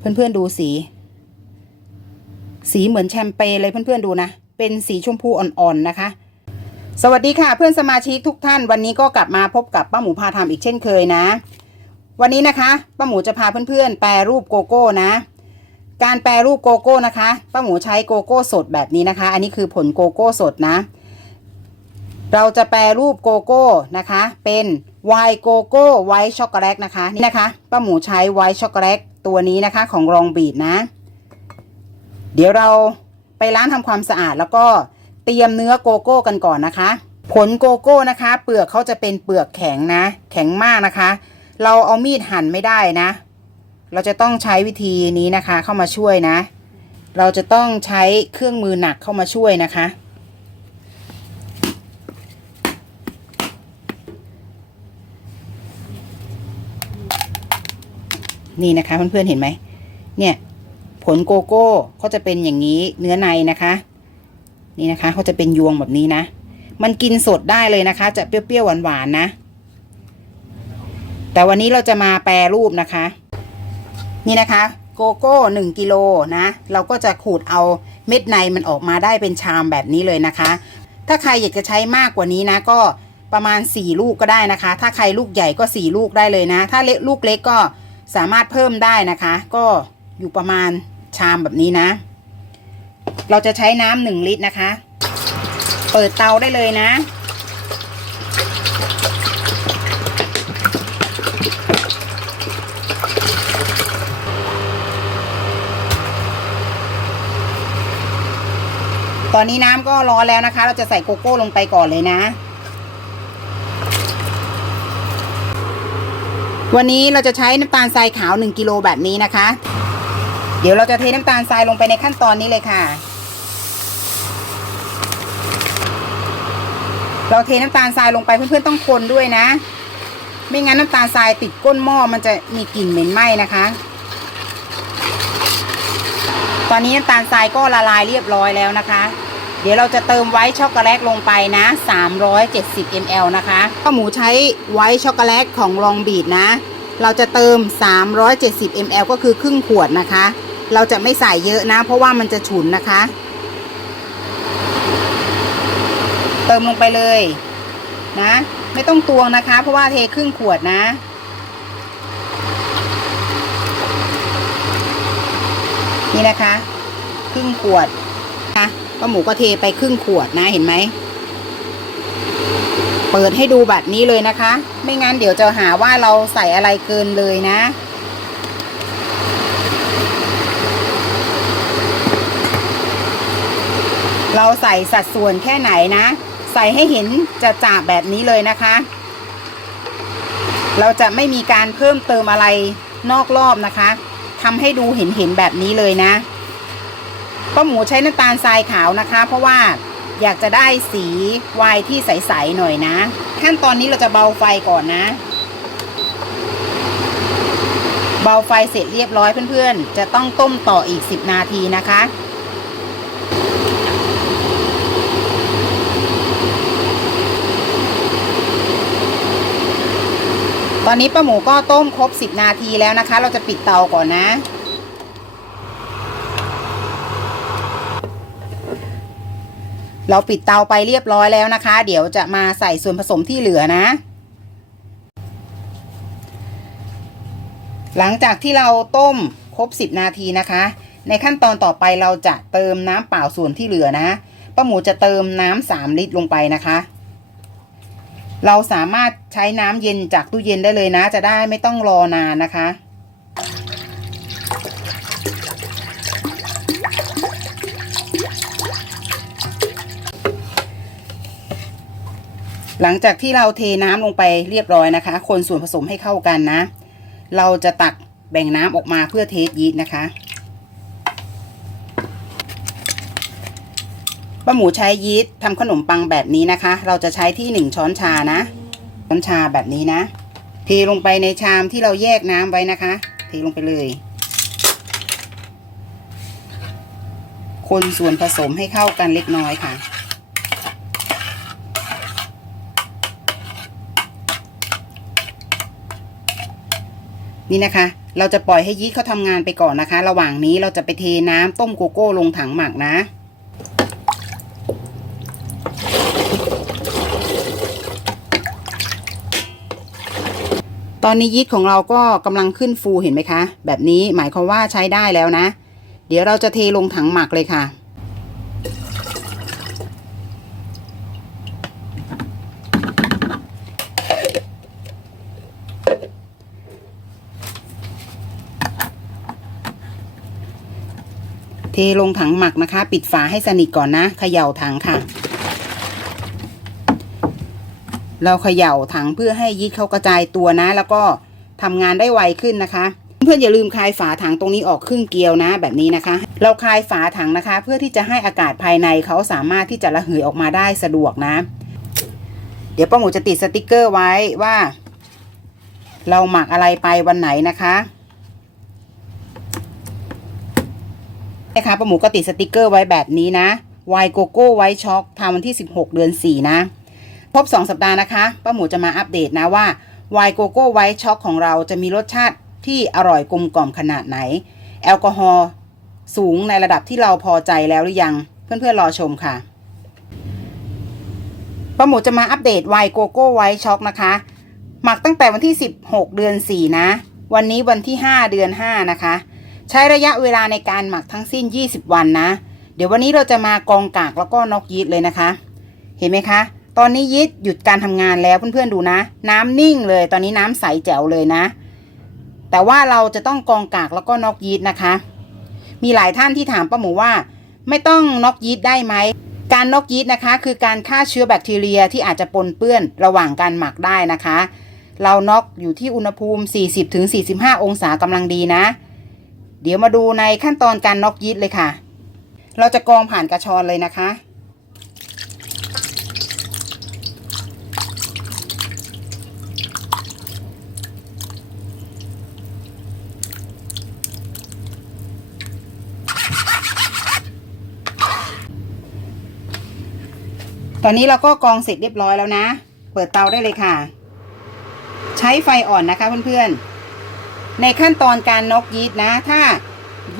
เพื่อนๆดูสี สีเหมือนแชมเปญเลยเพื่อนๆดูนะ เป็นสีชมพูอ่อนๆนะคะ สวัสดีค่ะเพื่อนสมาชิกทุกท่าน วันนี้ก็กลับมาพบกับป้าหมูพาทำอีกเช่นเคยนะ วันนี้นะคะป้าหมูจะพาเพื่อนๆ แปรรูปโกโก้นะ การแปรรูปโกโก้นะคะป้าหมูใช้โกโก้สดแบบนี้นะคะ อันนี้คือผลโกโก้สดนะ เราจะแปรรูปโกโก้นะคะ เป็นไวน์โกโก้ไวท์ช็อกโกแลตนะคะนี่นะคะป้าหมูใช้ไวท์ช็อกโกแลต ตัวนี้นะคะของรองบีดนะ เดี๋ยวเราไปล้างทำความสะอาดแล้วก็เตรียมเนื้อโกโก้กันก่อนนะคะ ผลโกโก้นะคะ เปลือกเขาจะเป็นเปลือกแข็งนะ แข็งมากนะคะ เราเอามีดหั่นไม่ได้นะ เราจะต้องใช้วิธีนี้นะคะเข้ามาช่วยนะ เราจะต้องใช้เครื่องมือหนักเข้ามาช่วยนะคะ นี่นะคะเพื่อนๆเห็นไหมเนี่ยผลโกโก้เขาจะเป็นอย่างนี้เนื้อในนะคะ นี่นะคะเขาจะเป็นยวงแบบนี้นะ มันกินสดได้เลยนะคะ จะเปรี้ยวๆหวานๆนะ แต่วันนี้เราจะมาแปรรูปนะคะ นี่นะคะโกโก้หนึ่งกิโลนะ เราก็จะขูดเอาเม็ดในมันออกมาได้เป็นชามแบบนี้เลยนะคะ ถ้าใครอยากจะใช้มากกว่านี้นะ ก็ประมาณ 4 ลูกก็ได้นะคะ ถ้าใครลูกใหญ่ก็ 4 ลูกได้เลยนะ ถ้าเล็กลูกเล็กก็ สามารถเพิ่มได้นะคะ ก็อยู่ประมาณชามแบบนี้นะ เราจะใช้น้ำหนึ่งลิตรนะคะ เปิดเตาได้เลยนะ ตอนนี้น้ำก็ร้อนแล้วนะคะ เราจะใส่โกโก้ลงไปก่อนเลยนะ วันนี้เราจะใช้น้ำตาลทรายขาว 1กิโลแบบนี้นะคะ เดี๋ยวเราจะเทน้ำตาลทรายลงไปในขั้นตอนนี้เลยค่ะ เราเทน้ำตาลทรายลงไปเพื่อนๆต้องคนด้วยนะ ไม่งั้นน้ำตาลทรายติดก้นหม้อมันจะมีกลิ่นเหม็นไหม้นะคะ ตอนนี้น้ำตาลทรายก็ละลายเรียบร้อยแล้วนะคะ เดี๋ยวเราจะเติมไวท์ช็อกโกแลตลงไปนะ 370 ml นะคะข้าวหมูใช้ไวท์ช็อกโกแลตของลองบีดนะ เราจะเติม 370 ml ก็คือครึ่งขวดนะคะ เราจะไม่ใส่เยอะนะ เพราะว่ามันจะฉุนนะคะ เติมลงไปเลยนะ ไม่ต้องตวงนะคะ เพราะว่าเทครึ่งขวดนะนี่นะคะ ครึ่งขวด ป้าหมูก็เทไปครึ่งขวดนะเห็นไหม เปิดให้ดูแบบนี้เลยนะคะ ไม่งั้นเดี๋ยวจะหาว่าเราใส่อะไรเกินเลยนะเราใส่สัดส่วนแค่ไหนนะ ใส่ให้เห็นจะจ่าแบบนี้เลยนะคะ เราจะไม่มีการเพิ่มเติมอะไรนอกรอบนะคะทำให้ดูเห็นเห็นแบบนี้เลยนะ ป้าหมูใช้น้ำตาลทรายขาวนะคะ เพราะว่าอยากจะได้สีวายที่ใสๆหน่อยนะ ขั้นตอนนี้เราจะเบาไฟก่อนนะ เบาไฟเสร็จเรียบร้อยเพื่อนๆ จะต้องต้มต่ออีก 10 นาทีนะคะตอนนี้ป้าหมูก็ต้มครบ 10 นาทีแล้วนะคะ เราจะปิดเตาก่อนนะ เราปิดเตาไปเรียบร้อยแล้วนะคะ เดี๋ยวจะมาใส่ส่วนผสมที่เหลือนะ หลังจากที่เราต้มครบ 10 นาทีนะคะ ในขั้นตอนต่อไปเราจะเติมน้ำเปล่าส่วนที่เหลือนะป้าหมูจะเติมน้ำ3ลิตรลงไปนะคะ เราสามารถใช้น้ำเย็นจากตู้เย็นได้เลยนะ จะได้ไม่ต้องรอนานนะคะ หลังจากที่เราเทน้ำลงไปเรียบร้อยนะคะ คนส่วนผสมให้เข้ากันนะ เราจะตักแบ่งน้ำออกมาเพื่อเทสยีสต์นะคะป้าหมูใช้ยีสต์ทำขนมปังแบบนี้นะคะ เราจะใช้ที่หนึ่งช้อนชานะ ช้อนชาแบบนี้นะ เทลงไปในชามที่เราแยกน้ำไว้นะคะ เทลงไปเลย คนส่วนผสมให้เข้ากันเล็กน้อยค่ะ นี่นะคะ เราจะปล่อยให้ยีสต์เขาทำงานไปก่อนนะคะ ระหว่างนี้เราจะไปเทน้ำต้มโกโก้ลงถังหมักนะตอนนี้ยีสต์ของเราก็กำลังขึ้นฟูเห็นไหมคะ แบบนี้หมายความว่าใช้ได้แล้วนะ เดี๋ยวเราจะเทลงถังหมักเลยค่ะ ลงถังหมักนะคะ ปิดฝาให้สนิทก่อนนะเขย่าถังค่ะ เราเขย่าถังเพื่อให้ยีสต์เขากระจายตัวนะ แล้วก็ทำงานได้ไวขึ้นนะคะ เพื่อนๆอย่าลืมคลายฝาถังตรงนี้ออกครึ่งเกลียวนะ แบบนี้นะคะ เราคลายฝาถังนะคะ เพื่อที่จะให้อากาศภายในเขาสามารถที่จะระเหยออกมาได้สะดวกนะ เดี๋ยวป้าหมูจะติดสติกเกอร์ไว้ว่า เราหมักอะไรไปวันไหนนะคะ นะคะป้าหมูก็ติดสติกเกอร์ไว้แบบนี้นะไวโกโก้ไวช็อกทำวันที่ 16 เดือน 4 นะ ครบ 2 สัปดาห์นะคะป้าหมูจะมาอัปเดตนะว่าไวโกโก้ไวช็อกของเราจะมีรสชาติที่อร่อยกลมกล่อมขนาดไหน แอลกอฮอล์สูงในระดับที่เราพอใจแล้วหรือยังเพื่อนๆรอชมค่ะป้าหมูจะมาอัปเดตไวโกโก้ไวช็อกนะคะ หมักตั้งแต่วันที่ 16 เดือน 4 นะ วันนี้วันที่ 5 เดือน 5 นะคะ ใช้ระยะเวลาในการหมักทั้งสิ้น 20 วันนะ เดี๋ยววันนี้เราจะมากองกากแล้วก็นอกยีสต์เลยนะคะ เห็นไหมคะ ตอนนี้ยีสต์หยุดการทำงานแล้วเพื่อนๆดูนะ น้ำนิ่งเลย ตอนนี้น้ำใสแจ๋วเลยนะ แต่ว่าเราจะต้องกองกากแล้วก็นอกยีสต์นะคะ มีหลายท่านที่ถามป้าหมูว่า ไม่ต้องนอกยีสต์ได้ไหมการนอกยีสต์นะคะ คือการฆ่าเชื้อแบคทีเรียที่อาจจะปนเปื้อนระหว่างการหมักได้นะคะ เรานอกอยู่ที่อุณหภูมิ 40-45 องศากำลังดีนะ เดี๋ยวมาดูในขั้นตอนการน็อกยีสต์เลยค่ะ เราจะกรองผ่านกระชอนเลยนะคะ ตอนนี้เราก็กรองเสร็จเรียบร้อยแล้วนะ เปิดเตาได้เลยค่ะ ใช้ไฟอ่อนนะคะเพื่อนๆ ในขั้นตอนการนอกยีสต์นะ ถ้า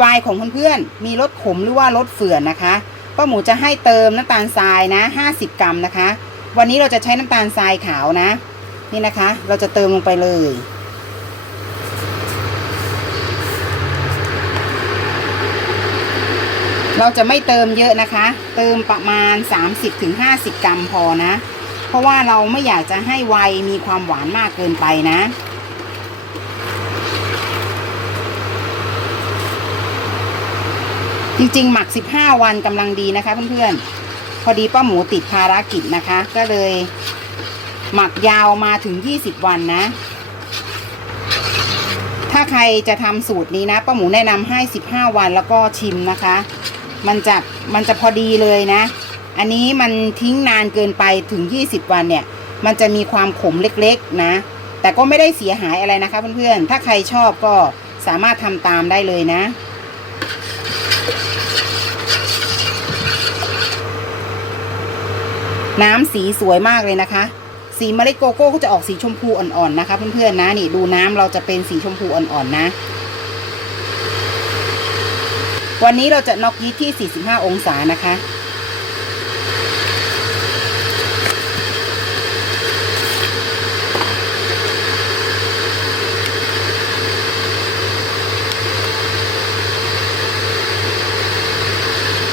วน์ของเพื่อนๆมีรสขมหรือว่ารสเฝื่อนนะคะป้าหมูจะให้เติมน้ำตาลทรายนะ 50 กรัมนะคะ วันนี้เราจะใช้น้ำตาลทรายขาวนะ นี่นะคะ เราจะเติมลงไปเลย เราจะไม่เติมเยอะนะคะ เติมประมาณ 30-50 กรัมพอนะ เพราะว่าเราไม่อยากจะให้ไวมีความหวานมากเกินไปนะ จริงๆ หมัก 15 วันกำลังดีนะคะเพื่อนๆ พอดีป้าหมูติดภารกิจนะคะ ก็เลย หมักยาวมาถึง 20 วันนะ ถ้าใครจะทำสูตรนี้นะป้าหมูแนะนำให้ 15 วันแล้วก็ชิมนะคะ มันจะมันจะพอดีเลยนะ อันนี้มันทิ้งนานเกินไปถึง 20 วันเนี่ย มันจะมีความขมเล็กๆนะ แต่ก็ไม่ได้เสียหายอะไรนะคะเพื่อนๆ ถ้าใครชอบก็สามารถทำตามได้เลยนะ น้ำสีสวยมากเลยนะคะ สีเมล็ดโกโก้ก็จะออกสีชมพูอ่อนๆนะคะ เพื่อนๆนะนี่ดูน้ำเราจะเป็นสีชมพูอ่อนๆนะ วันนี้เราจะน็อกยีที่ 45 องศานะคะ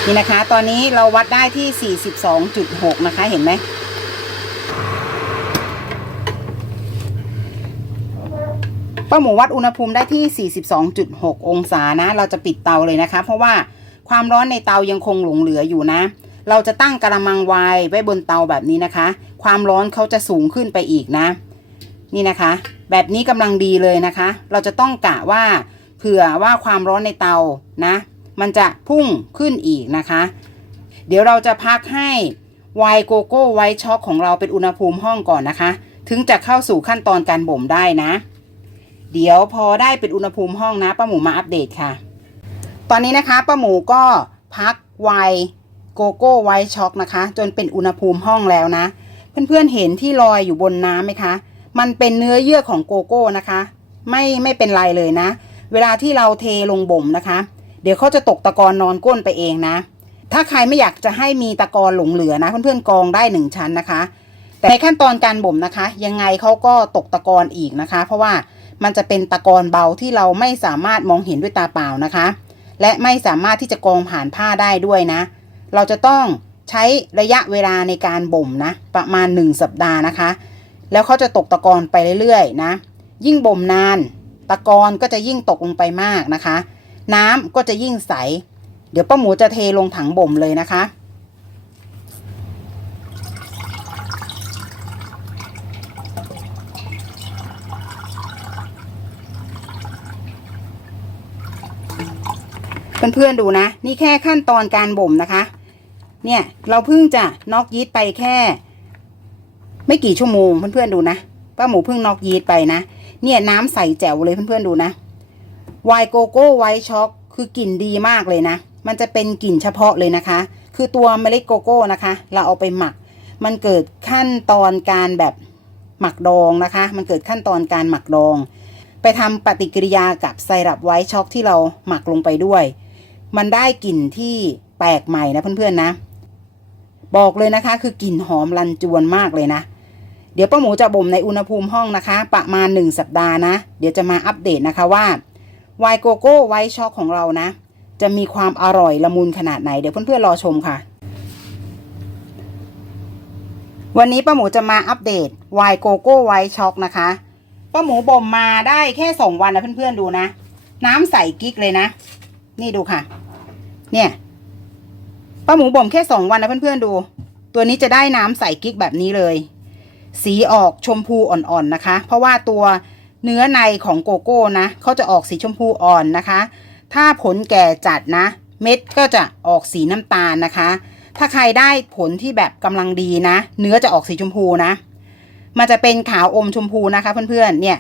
นี่นะคะ ตอนนี้เราวัดได้ที่ 42.6 นะคะ เห็นไหม ป้าหมูวัดอุณหภูมิได้ที่ 42.6 องศานะ เราจะปิดเตาเลยนะคะ เพราะว่าความร้อนในเตายังคงหลงเหลืออยู่นะ เราจะตั้งกระมังไวน์ไว้บนเตาแบบนี้นะคะ ความร้อนเขาจะสูงขึ้นไปอีกนะ นี่นะคะ แบบนี้กำลังดีเลยนะคะ เราจะต้องกะว่าเผื่อว่าความร้อนในเตานะ มันจะพุ่งขึ้นอีกนะคะ เดี๋ยวเราจะพักให้ไวโกโก้ไวช็อกของเราเป็นอุณหภูมิห้องก่อนนะคะ ถึงจะเข้าสู่ขั้นตอนการบ่มได้นะ เดี๋ยวพอได้เป็นอุณหภูมิห้องนะป้าหมูมาอัปเดตค่ะ ตอนนี้นะคะป้าหมูก็พักไวโกโก้ไวช็อกนะคะ จนเป็นอุณหภูมิห้องแล้วนะ เพื่อนๆเห็นที่ลอยอยู่บนน้ำไหมคะ มันเป็นเนื้อเยื่อของโกโก้นะคะ ไม่ไม่เป็นไรเลยนะ เวลาที่เราเทลงบ่มนะคะ ดี๋ยวเขาจะตกตะกอนนอนก้นไปเองนะ ถ้าใครไม่อยากจะให้มีตะกอนหลงเหลือนะเพื่อนๆกองได้หนึ่งชั้นนะคะ แต่ในขั้นตอนการบ่มนะคะ ยังไงเขาก็ตกตะกอนอีกนะคะ เพราะว่ามันจะเป็นตะกอนเบาที่เราไม่สามารถมองเห็นด้วยตาเปล่านะคะ และไม่สามารถที่จะกองผ่านผ้าได้ด้วยนะ เราจะต้องใช้ระยะเวลาในการบ่มนะ ประมาณ 1 สัปดาห์นะคะ แล้วเขาจะตกตะกอนไปเรื่อยๆนะ ยิ่งบ่มนาน ตะกอนก็จะยิ่งตกลงไปมากนะคะ น้ำก็จะยิ่งใส เดี๋ยวป้าหมูจะเทลงถังบ่มเลยนะคะ เพื่อนๆดูนะ นี่แค่ขั้นตอนการบ่มนะคะ เนี่ยเราเพิ่งจะน็อกยีสต์ไปแค่ ไม่กี่ชั่วโมงเพื่อนๆดูนะป้าหมูเพิ่งน็อกยีสต์ไปนะ เนี่ยน้ำใสแจ๋วเลยเพื่อนๆดูนะ ไวน์โกโก้ไวท์ช็อกคือกลิ่นดีมากเลยนะ มันจะเป็นกลิ่นเฉพาะเลยนะคะ คือตัวเมล็ดโกโก้นะคะ เราเอาไปหมัก มันเกิดขั้นตอนการแบบหมักดองนะคะ มันเกิดขั้นตอนการหมักดอง ไปทำปฏิกิริยากับไซรัปไวท์ช็อกที่เราหมักลงไปด้วย มันได้กลิ่นที่แปลกใหม่นะเพื่อนๆนะ บอกเลยนะคะ คือกลิ่นหอมรันจวนมากเลยนะเดี๋ยวป้าหมูจะบ่มในอุณหภูมิห้องนะคะ ประมาณ 1 สัปดาห์นะ เดี๋ยวจะมาอัปเดตนะคะว่า ไวน์โกโก้ไวท์ช็อกของเรานะ จะมีความอร่อยละมุนขนาดไหน เดี๋ยวเพื่อนๆรอชมค่ะ วันนี้ป้าหมูจะมาอัปเดตไวน์โกโก้ไวท์ช็อกนะคะป้าหมูบ่มมาได้แค่สองวันนะเพื่อนๆดูนะ น้ำใสกิ๊กเลยนะ นี่ดูค่ะ เนี่ยป้าหมูบ่มแค่สองวันนะเพื่อนๆดู ตัวนี้จะได้น้ำใสกิ๊กแบบนี้เลย สีออกชมพูอ่อนๆนะคะ เพราะว่าตัว เนื้อในของโกโก้นะเขาจะออกสีชมพูอ่อนนะคะ ถ้าผลแก่จัดนะ เม็ดก็จะออกสีน้ำตาลนะคะ ถ้าใครได้ผลที่แบบกำลังดีนะ เนื้อจะออกสีชมพูนะ มันจะเป็นขาวอมชมพูนะคะเพื่อนๆ เนี่ย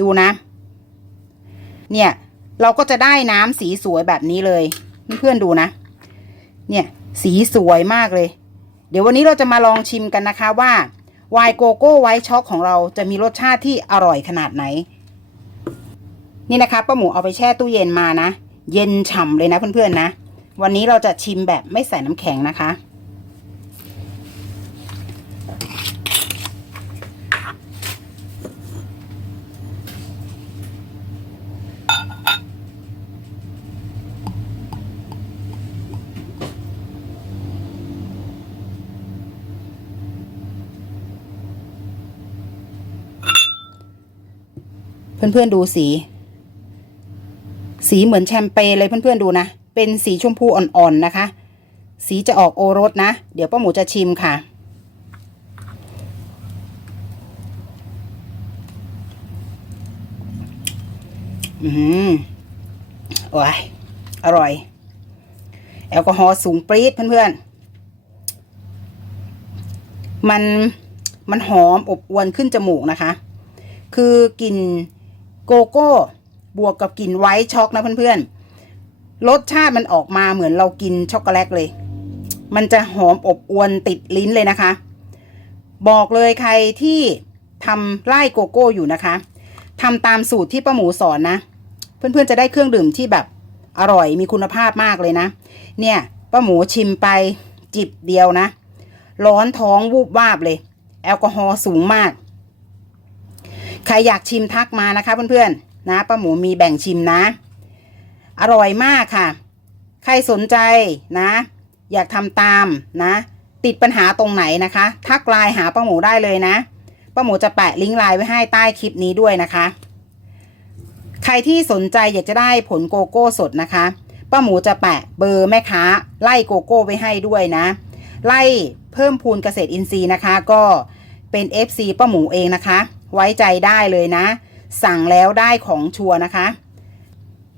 ดูนะ เนี่ยเราก็จะได้น้ำสีสวยแบบนี้เลย เพื่อนๆดูนะ เนี่ยสีสวยมากเลย เดี๋ยววันนี้เราจะมาลองชิมกันนะคะว่า ไวน์โกโก้ไวท์ช็อกของเราจะมีรสชาติที่อร่อยขนาดไหน นี่นะคะป้าหมูเอาไปแช่ตู้เย็นมานะ เย็นฉ่ำเลยนะเพื่อนๆนะ วันนี้เราจะชิมแบบไม่ใส่น้ำแข็งนะคะ เพื่อนๆดูสี สีเหมือนแชมเปญเลยเพื่อนๆดูนะ เป็นสีชมพูอ่อนๆนะคะ สีจะออกโอรสนะ เดี๋ยวป้าหมูจะชิมค่ะ อืมโอ้ยอร่อย แอลกอฮอล์สูงปรี๊ดเพื่อนๆ มันมันหอมอบอวนขึ้นจมูกนะคะ คือกลิ่น โกโก้ บวกกับกลิ่นไวท์ช็อกนะเพื่อนๆ รสชาติมันออกมาเหมือนเรากินช็อกโกแลตเลย มันจะหอมอบอวนติดลิ้นเลยนะคะ บอกเลยใครที่ทำไล่โกโก้อยู่นะคะทำตามสูตรที่ป้าหมูสอนนะ เพื่อนๆจะได้เครื่องดื่มที่แบบอร่อยมีคุณภาพมากเลยนะ เนี่ยป้าหมูชิมไปจิบเดียวนะ ร้อนท้องวูบวาบเลย แอลกอฮอล์สูงมาก ใครอยากชิมทักมานะคะเพื่อนๆนะป้าหมูมีแบ่งชิมนะ อร่อยมากค่ะ ใครสนใจนะ อยากทำตามนะ ติดปัญหาตรงไหนนะคะ ทักไลน์หาป้าหมูได้เลยนะป้าหมูจะแปะลิงก์ไลน์ไว้ให้ใต้คลิปนี้ด้วยนะคะ ใครที่สนใจอยากจะได้ผลโกโก้สดนะคะป้าหมูจะแปะเบอร์แม่ค้า ไล่โกโก้ไว้ให้ด้วยนะ ไล่เพิ่มพูนเกษตรอินทรีย์นะคะ ก็เป็น FC ป้าหมูเองนะคะ ไว้ใจได้เลยนะ สั่งแล้วได้ของชัวร์นะคะ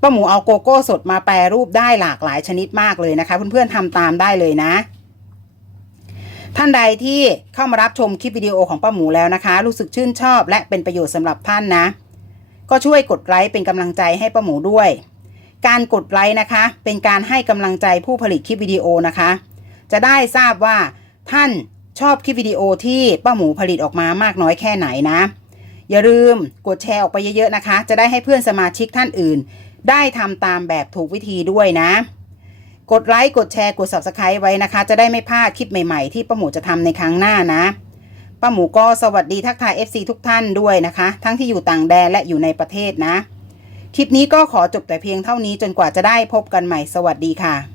ป้าหมูเอาโกโก้สดมาแปรรูปได้หลากหลายชนิดมากเลยนะคะ เพื่อนๆทำตามได้เลยนะ ท่านใดที่เข้ามารับชมคลิปวิดีโอของป้าหมูแล้วนะคะ รู้สึกชื่นชอบและเป็นประโยชน์สำหรับท่านนะ ก็ช่วยกดไลค์เป็นกำลังใจให้ป้าหมูด้วย การกดไลค์นะคะ เป็นการให้กำลังใจผู้ผลิตคลิปวิดีโอนะคะ จะได้ทราบว่าท่านชอบคลิปวิดีโอที่ป้าหมูผลิตออกมามากน้อยแค่ไหนนะ อย่าลืมกดแชร์ออกไปเยอะๆนะคะ จะได้ให้เพื่อนสมาชิกท่านอื่น ได้ทำตามแบบถูกวิธีด้วยนะ กดไลค์กดแชร์กด subscribe ไว้นะคะ จะได้ไม่พลาดคลิปใหม่ๆ ที่ป้าหมูจะทำในครั้งหน้านะป้าหมูก็สวัสดีทักทาย FC ทุกท่านด้วยนะคะ ทั้งที่อยู่ต่างแดนและอยู่ในประเทศนะ คลิปนี้ก็ขอจบแต่เพียงเท่านี้จนกว่าจะได้พบกันใหม่สวัสดีค่ะ